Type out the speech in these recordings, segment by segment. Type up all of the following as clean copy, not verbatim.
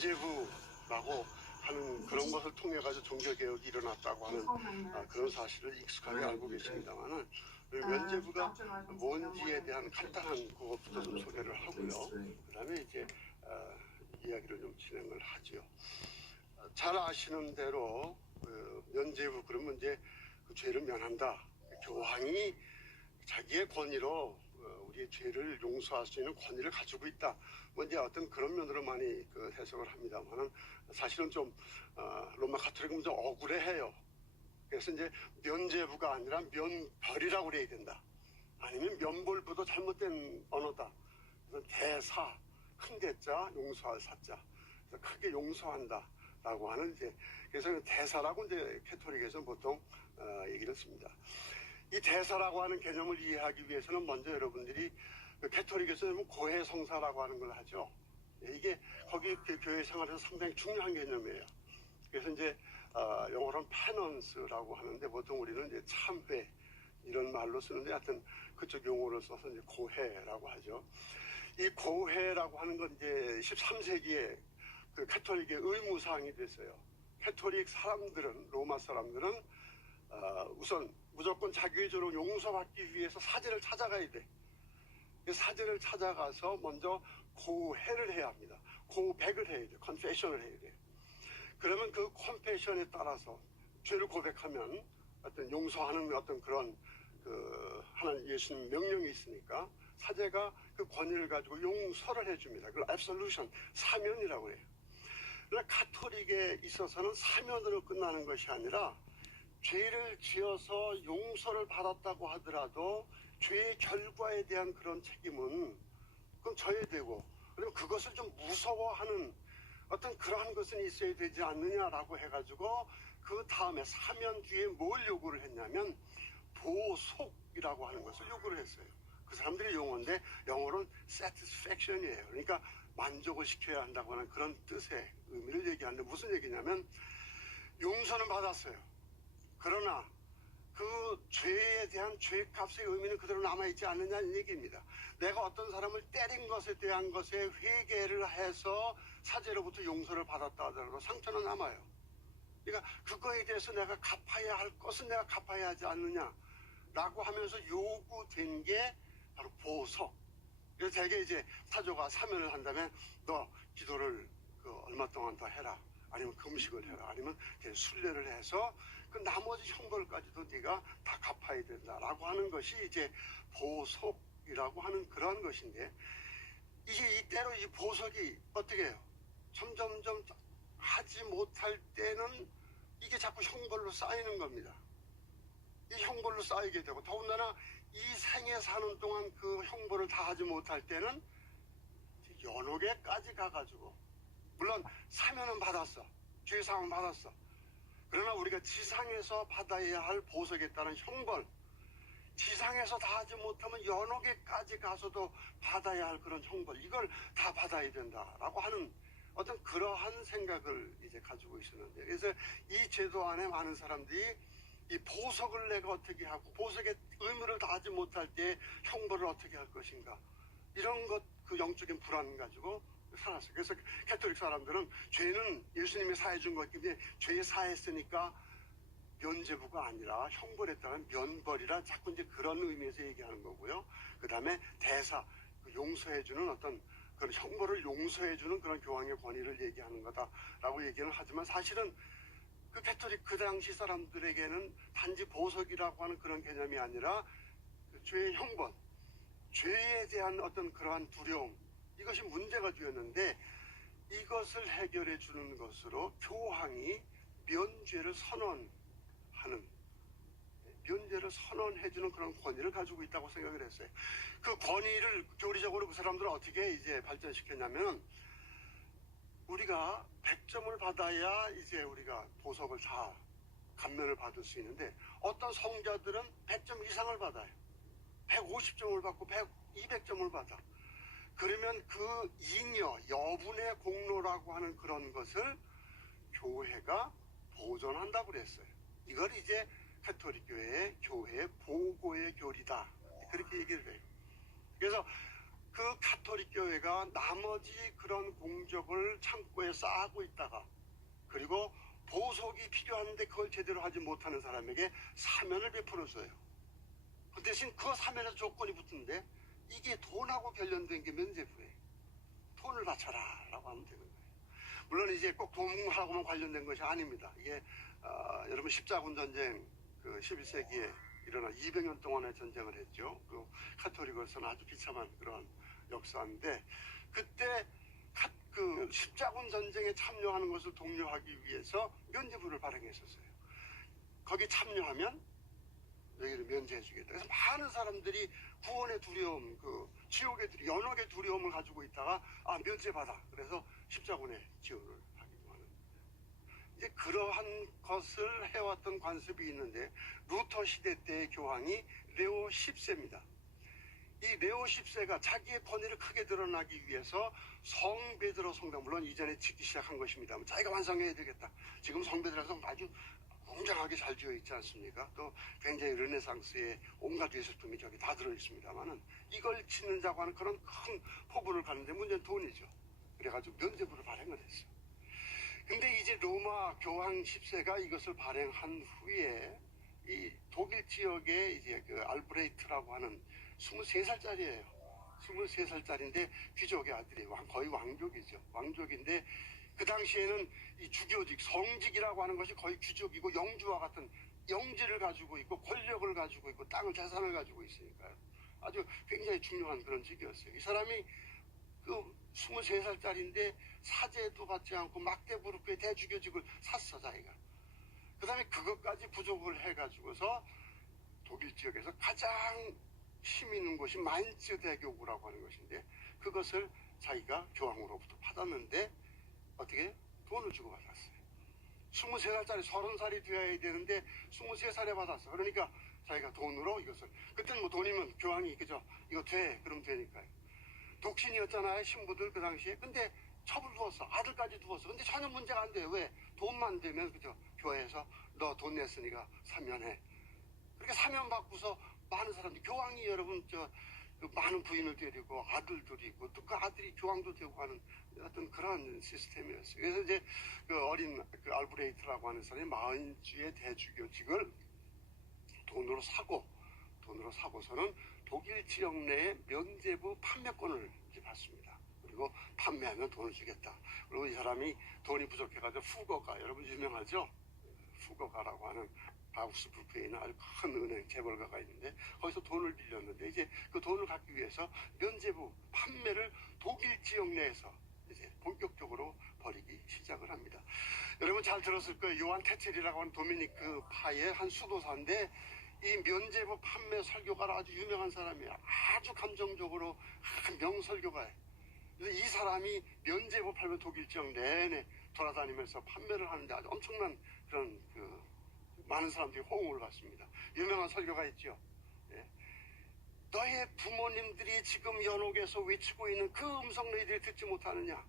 면죄부라고 하는 그런 것을 통해 가지고 종교개혁이 일어났다고 하는 그런 사실을 익숙하게 알고 계십니다만은 면죄부가 뭔지에 대한 간단한 그것부터 좀 소개를 하고요. 그다음에 이제 이야기를 좀 진행을 하지요. 잘 아시는 대로 면죄부 그러면 이제 그 죄를 면한다. 교황이 자기의 권위로 우리의 죄를 용서할 수 있는 권위를 가지고 있다. 뭐 이제 어떤 그런 면으로 많이 해석을 합니다만은 사실은 좀 로마 가톨릭은 좀 억울해해요. 그래서 이제 면죄부가 아니라 면벌이라고 그래야 된다. 아니면 면벌부도 잘못된 언어다. 그래서 대사, 큰 대자, 용서할 사자. 그래서 크게 용서한다라고 하는 이제 그래서 대사라고 이제 캐톨릭에서 보통 얘기를 씁니다. 이 대사라고 하는 개념을 이해하기 위해서는 먼저 여러분들이 캐톨릭에서는 고해성사라고 하는 걸 하죠. 이게 거기 교회 생활에서 상당히 중요한 개념이에요. 그래서 이제 영어로는 페넌스라고 하는데 보통 우리는 이제 참회 이런 말로 쓰는데 하여튼 그쪽 용어를 써서 이제 고해라고 하죠. 이 고해라고 하는 건 이제 13세기에 그 캐톨릭의 의무사항이 됐어요. 캐톨릭 사람들은 로마 사람들은 우선 무조건 자기의 죄를 용서받기 위해서 사제를 찾아가야 돼. 사제를 찾아가서 먼저 고해를 해야 합니다. 고백을 해야 돼. 컨페션을 해야 돼. 그러면 그 컨페션에 따라서 죄를 고백하면 어떤 용서하는 어떤 그런 하나님 예수님 명령이 있으니까 사제가 그 권위를 가지고 용서를 해줍니다. 그걸 absolution, 사면이라고 해요. 그러나 가톨릭에 있어서는 사면으로 끝나는 것이 아니라 죄를 지어서 용서를 받았다고 하더라도 죄의 결과에 대한 그런 책임은 그럼 져야 되고 그리고 그것을 좀 무서워하는 어떤 그러한 것은 있어야 되지 않느냐라고 해가지고 그 다음에 사면 뒤에 뭘 요구를 했냐면 보속이라고 하는 것을 요구를 했어요. 그 사람들의 용어인데 영어로는 satisfaction이에요. 그러니까 만족을 시켜야 한다고 하는 그런 뜻의 의미를 얘기하는데 무슨 얘기냐면 용서는 받았어요. 그러나 그 죄에 대한 죄값의 의미는 그대로 남아있지 않느냐는 얘기입니다. 내가 어떤 사람을 때린 것에 대한 것에 회개를 해서 사제로부터 용서를 받았다 하더라도 상처는 남아요. 그러니까 그거에 대해서 내가 갚아야 할 것은 내가 갚아야 하지 않느냐라고 하면서 요구된 게 바로 보석. 그래서 대개 이제 사조가 사면을 한다면 너 기도를 얼마 동안 더 해라. 아니면 금식을 해라. 아니면 순례를 해서 그 나머지 형벌까지도 네가 다 갚아야 된다라고 하는 것이 이제 보석이라고 하는 그런 것인데 이게 이때로 이 보석이 어떻게 해요? 점점점 하지 못할 때는 이게 자꾸 형벌로 쌓이는 겁니다. 이 형벌로 쌓이게 되고 더군다나 이 생에 사는 동안 그 형벌을 다 하지 못할 때는 연옥에까지 가가지고 물론 사면은 받았어. 죄사함은 받았어. 그러나 우리가 지상에서 받아야 할 보석에 따른 형벌 지상에서 다 하지 못하면 연옥에까지 가서도 받아야 할 그런 형벌 이걸 다 받아야 된다라고 하는 어떤 그러한 생각을 이제 가지고 있었는데 그래서 이 제도 안에 많은 사람들이 이 보석을 내가 어떻게 하고 보석의 의무를 다하지 못할 때 형벌을 어떻게 할 것인가 이런 것 그 영적인 불안 가지고 살았어요. 그래서 캐톨릭 사람들은 죄는 예수님이 사해준 것이기 때문에 죄에 사했으니까 면죄부가 아니라 형벌에 따른 면벌이라 자꾸 이제 그런 의미에서 얘기하는 거고요. 그 다음에 대사, 용서해주는 어떤 그런 형벌을 용서해주는 그런 교황의 권위를 얘기하는 거다라고 얘기는 하지만 사실은 그 캐톨릭 그 당시 사람들에게는 단지 보석이라고 하는 그런 개념이 아니라 그 죄의 형벌, 죄에 대한 어떤 그러한 두려움 이것이 문제가 되었는데 이것을 해결해 주는 것으로 교황이 면죄를 선언해주는 그런 권위를 가지고 있다고 생각을 했어요. 그 권위를 교리적으로 그 사람들은 어떻게 이제 발전시켰냐면 우리가 100점을 받아야 이제 우리가 보석을 다 감면을 받을 수 있는데 어떤 성자들은 100점 이상을 받아요. 150점을 받고 200점을 받아. 그러면 그 잉여, 여분의 공로라고 하는 그런 것을 교회가 보존한다고 그랬어요. 이걸 이제 가톨릭 교회의 교회의 보고의 교리다. 그렇게 얘기를 해요. 그래서 그 가톨릭 교회가 나머지 그런 공적을 창고에 쌓고 있다가 그리고 보석이 필요한데 그걸 제대로 하지 못하는 사람에게 사면을 베풀어줘요. 그 대신 그 사면에 조건이 붙는데 이게 돈하고 관련된 게 면죄부예요. 돈을 바쳐라 라고 하면 되는 거예요. 물론 이제 꼭 돈하고만 관련된 것이 아닙니다. 이게 여러분 십자군 전쟁 그 11세기에 일어나 200년 동안의 전쟁을 했죠. 그 가톨릭으로서는 아주 비참한 그런 역사인데 그때 그 십자군 전쟁에 참여하는 것을 독려하기 위해서 면죄부를 발행했었어요. 거기 참여하면 여기를 면제해 주겠다. 그래서 많은 사람들이 구원의 두려움, 그 지옥의 연옥의 두려움을 가지고 있다가 면제받아. 그래서 십자군에 지원을 하기도 하는. 이제 그러한 것을 해왔던 관습이 있는데 루터 시대 때의 교황이 레오 10세입니다. 이 레오 10세가 자기의 권위를 크게 드러나기 위해서 성 베드로 성당, 물론 이전에 짓기 시작한 것입니다. 자기가 완성해야 되겠다. 지금 성 베드로 성당 아주 웅장하게 잘 지어 있지 않습니까? 또 굉장히 르네상스의 온갖 예술품이 저기 다 들어있습니다만은 이걸 짓는다고 하는 그런 큰 포부를 가는데 문제는 돈이죠. 그래가지고 면죄부를 발행을 했어요. 근데 이제 로마 교황 10세가 이것을 발행한 후에 이 독일 지역에 이제 그 알브레이트라고 하는 23살짜리예요. 23살짜리인데 귀족의 아들이에요. 거의 왕족이죠. 왕족인데 그 당시에는 이 주교직, 성직이라고 하는 것이 거의 귀족이고 영주와 같은 영지를 가지고 있고 권력을 가지고 있고 땅을 재산을 가지고 있으니까요. 아주 굉장히 중요한 그런 직이었어요. 이 사람이 그 23살짜리인데 사죄도 받지 않고 막대부르크의 대주교직을 샀어 자기가. 그 다음에 그것까지 부족을 해가지고서 독일 지역에서 가장 힘 있는 곳이 마인츠 대교구라고 하는 것인데 그것을 자기가 교황으로부터 받았는데 어떻게 돈을 주고 받았어요. 23살짜리 30살이 되어야 되는데 23살에 받았어. 그러니까 자기가 돈으로 이것을, 그때는 뭐 돈이면 교황이 그죠, 이거 돼 그럼 되니까요. 독신이었잖아요 신부들 그 당시에. 근데 첩을 두었어. 아들까지 두었어. 근데 전혀 문제가 안 돼요. 왜? 돈만 되면 그죠, 교회에서 너 돈 냈으니까 사면해. 그렇게 사면 받고서 많은 사람들이, 교황이 여러분 그 많은 부인을 데리고 아들들이 있고 또 그 아들이 교황도 되고 하는 어떤 그런 시스템이었어요. 그래서 이제 그 어린 그 알브레이트라고 하는 사람이 마인츠의 대주교직을 돈으로 사고서는 독일 지역 내에 면죄부 판매권을 이제 받습니다. 그리고 판매하면 돈을 주겠다. 그리고 이 사람이 돈이 부족해가지고 후거가, 여러분 유명하죠? 후거가라고 하는 바우스부르크에 있는 아주 큰 은행 재벌가가 있는데 거기서 돈을 빌렸는데 이제 그 돈을 갖기 위해서 면죄부 판매를 독일 지역 내에서 이제 본격적으로 벌이기 시작을 합니다. 여러분 잘 들었을 거예요. 요한 테첼이라고 하는 도미니크 파의 한 수도사인데 이 면죄부 판매 설교가로 아주 유명한 사람이에요. 아주 감정적으로 명설교가예요. 그래서 이 사람이 면죄부 팔면 독일 지역 내내 돌아다니면서 판매를 하는데 아주 엄청난 그런 많은 사람들이 호응을 받습니다. 유명한 설교가 있죠. 예. 너의 부모님들이 지금 연옥에서 외치고 있는 그 음성 너희들이 듣지 못하느냐.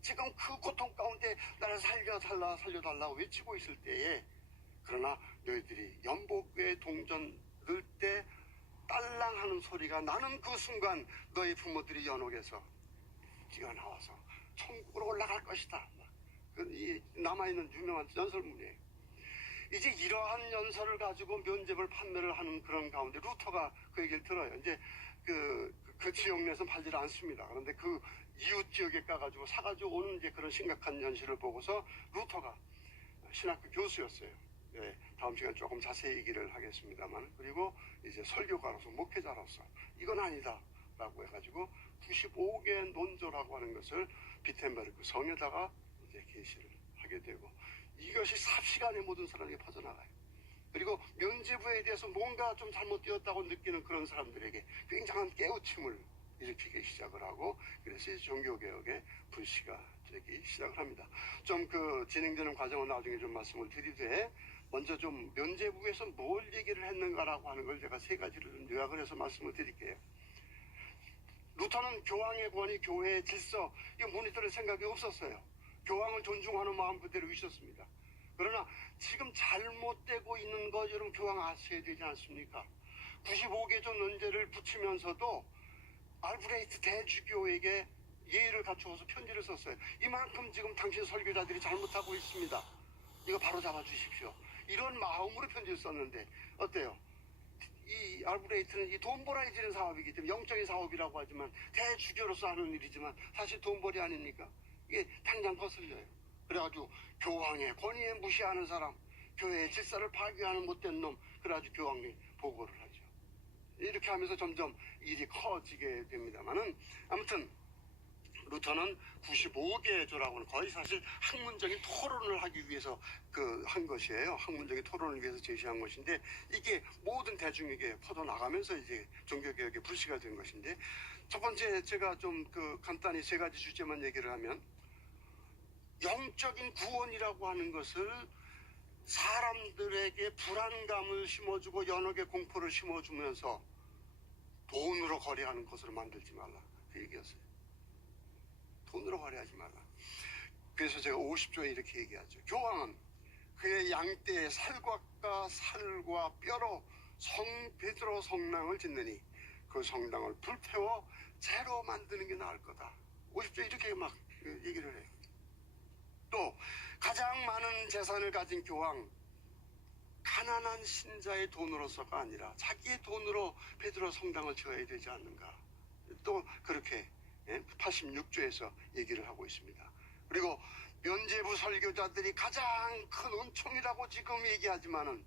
지금 그 고통 가운데 나를 살려달라 외치고 있을 때에, 그러나 너희들이 연복궤 동전 넣을 때 딸랑 하는 소리가 나는 그 순간 너희 부모들이 연옥에서 뛰어나와서 천국으로 올라갈 것이다. 이 남아있는 유명한 연설문이에요. 이제 이러한 연설을 가지고 면죄부를 판매를 하는 그런 가운데 루터가 그 얘기를 들어요. 이제 그 지역 내에서 팔지 않습니다. 그런데 그 이웃 지역에 가가지고 사가지고 오는 이제 그런 심각한 현실을 보고서 루터가 신학교 교수였어요. 네, 다음 시간 조금 자세히 얘기를 하겠습니다만, 그리고 이제 설교가로서 목회자로서 이건 아니다 라고 해가지고 95개 논조라고 하는 것을 비텐베르크 성에다가 이제 게시를 하게 되고, 이것이 삽시간에 모든 사람에게 퍼져나가요. 그리고 면죄부에 대해서 뭔가 좀 잘못되었다고 느끼는 그런 사람들에게 굉장한 깨우침을 일으키기 시작을 하고, 그래서 종교개혁의 불씨가 되기 시작을 합니다. 좀 그 진행되는 과정은 나중에 좀 말씀을 드리되, 먼저 좀 면죄부에서 뭘 얘기를 했는가라고 하는 걸 제가 세 가지를 좀 요약을 해서 말씀을 드릴게요. 루터는 교황의 권위, 교회의 질서, 이거 무너뜨릴 생각이 없었어요. 교황을 존중하는 마음 그대로 있었습니다. 그러나 지금 잘못되고 있는 거 여러분 교황 아셔야 되지 않습니까? 95개조 논제를 붙이면서도 알브레이트 대주교에게 예의를 갖추어서 편지를 썼어요. 이만큼 지금 당신 설교자들이 잘못하고 있습니다. 이거 바로 잡아 주십시오. 이런 마음으로 편지를 썼는데 어때요? 이 알브레이트는 이 돈 벌어야 되는 사업이기 때문에 영적인 사업이라고 하지만 대주교로서 하는 일이지만 사실 돈벌이 아닙니까? 이게 당장 거슬려요. 그래가지고 교황의 권위에 무시하는 사람, 교회의 질서를 파괴하는 못된 놈, 그래가지고 교황이 보고를 하죠. 이렇게 하면서 점점 일이 커지게 됩니다만은 아무튼 루터는 95개의 조라고는 거의 사실 학문적인 토론을 하기 위해서 한 것이에요. 학문적인 토론을 위해서 제시한 것인데 이게 모든 대중에게 퍼져나가면서 이제 종교개혁의 불씨가 된 것인데 첫 번째 제가 좀 간단히 세 가지 주제만 얘기를 하면 영적인 구원이라고 하는 것을 사람들에게 불안감을 심어주고 연옥의 공포를 심어주면서 돈으로 거래하는 것으로 만들지 말라. 그 얘기였어요. 돈으로 거래하지 말라. 그래서 제가 50조에 이렇게 얘기하죠. 교황은 그의 양떼의 살과 뼈로 성 베드로 성당을 짓느니 그 성당을 불태워 재로 만드는 게 나을 거다. 50조 이렇게 막 얘기를 해요. 또 가장 많은 재산을 가진 교황, 가난한 신자의 돈으로서가 아니라 자기의 돈으로 베드로 성당을 지어야 되지 않는가. 또 그렇게 86조에서 얘기를 하고 있습니다. 그리고 면죄부 설교자들이 가장 큰 은총이라고 지금 얘기하지만은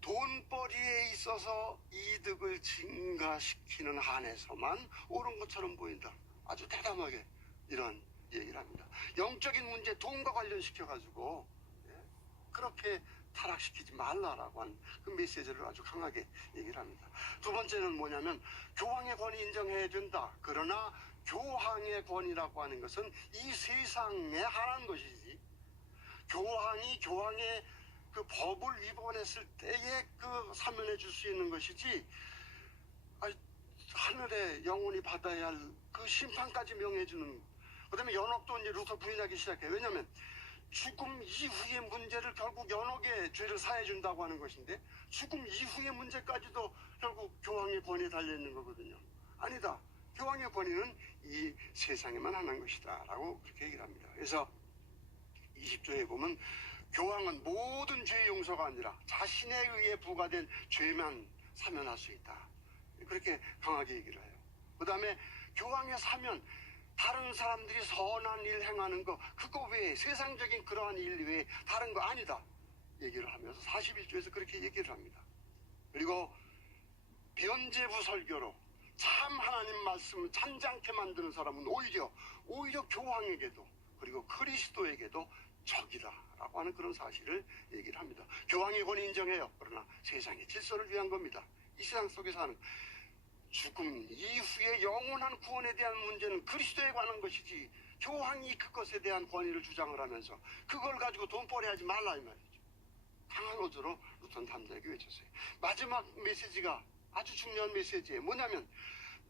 돈벌이에 있어서 이득을 증가시키는 한에서만 옳은 것처럼 보인다. 아주 대담하게 이런 얘기를 합니다. 영적인 문제 돈과 관련시켜가지고 그렇게 타락시키지 말라라고 하는 그 메시지를 아주 강하게 얘기를 합니다. 두 번째는 뭐냐면 교황의 권위 인정해야 된다. 그러나 교황의 권위라고 하는 것은 이 세상에 한한 것이지 교황이 교황의 그 법을 위반했을 때에 사면해 줄 수 있는 것이지 하늘에 영원히 받아야 할 그 심판까지 명해주는. 그 다음에 연옥도 이제 루터 부인하기 시작해요. 왜냐하면 죽음 이후의 문제를 결국 연옥의 죄를 사해준다고 하는 것인데 죽음 이후의 문제까지도 결국 교황의 권위에 달려있는 거거든요. 아니다. 교황의 권위는 이 세상에만 하는 것이다 라고 그렇게 얘기를 합니다. 그래서 20조에 보면 교황은 모든 죄의 용서가 아니라 자신에 의해 부과된 죄만 사면할 수 있다. 그렇게 강하게 얘기를 해요. 그 다음에 교황의 사면, 다른 사람들이 선한 일 행하는 거 그거 외에 세상적인 그러한 일 외에 다른 거 아니다 얘기를 하면서 41조에서 그렇게 얘기를 합니다. 그리고 변제부 설교로 참 하나님 말씀을 찬장케 만드는 사람은 오히려 교황에게도 그리고 그리스도에게도 적이다라고 하는 그런 사실을 얘기를 합니다. 교황의 권위 인정해요. 그러나 세상의 질서를 위한 겁니다. 이 세상 속에서 하는 죽음 이후의 영원한 구원에 대한 문제는 그리스도에 관한 것이지 교황이 그것에 대한 권위를 주장을 하면서 그걸 가지고 돈벌이 하지 말라 이 말이죠. 강한 어조로 루터는 담대하게 외쳤어요. 마지막 메시지가 아주 중요한 메시지예요. 뭐냐면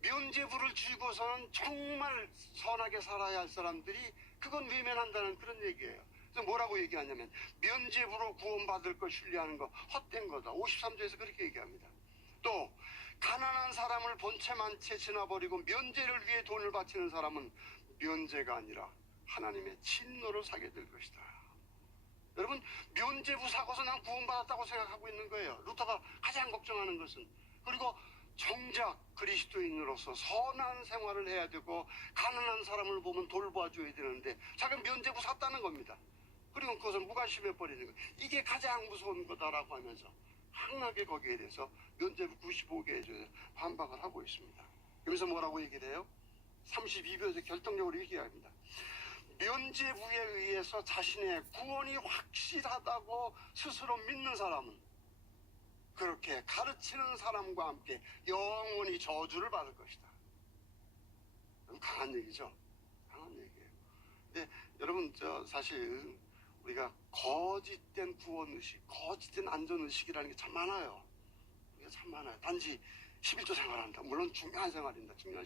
면죄부를 쥐고서는 정말 선하게 살아야 할 사람들이 그건 외면한다는 그런 얘기예요. 그래서 뭐라고 얘기하냐면 면죄부로 구원받을 걸 신뢰하는 거 헛된 거다. 53조에서 그렇게 얘기합니다. 또 가난한 사람을 본체 만체 지나버리고 면죄를 위해 돈을 바치는 사람은 면죄가 아니라 하나님의 진노를 사게 될 것이다. 여러분 면죄부 사고서 난 구원받았다고 생각하고 있는 거예요. 루터가 가장 걱정하는 것은. 그리고 정작 그리스도인으로서 선한 생활을 해야 되고 가난한 사람을 보면 돌봐줘야 되는데 자기는 면죄부 샀다는 겁니다. 그리고 그것을 무관심해 버리는 거. 이게 가장 무서운 거다라고 하면서 강하게 거기에 대해서 면죄부 95개에 대해서 반박을 하고 있습니다. 여기서 뭐라고 얘기를 해요? 32조에서 결정적으로 얘기합니다. 면죄부에 의해서 자신의 구원이 확실하다고 스스로 믿는 사람은 그렇게 가르치는 사람과 함께 영원히 저주를 받을 것이다. 강한 얘기죠. 강한 얘기예요. 근데 여러분 사실 우리가 거짓된 구원의식, 거짓된 안전의식이라는 게 참 많아요. 참 많아요. 단지 11조 생활한다. 물론 중요한 생활입니다. 중요한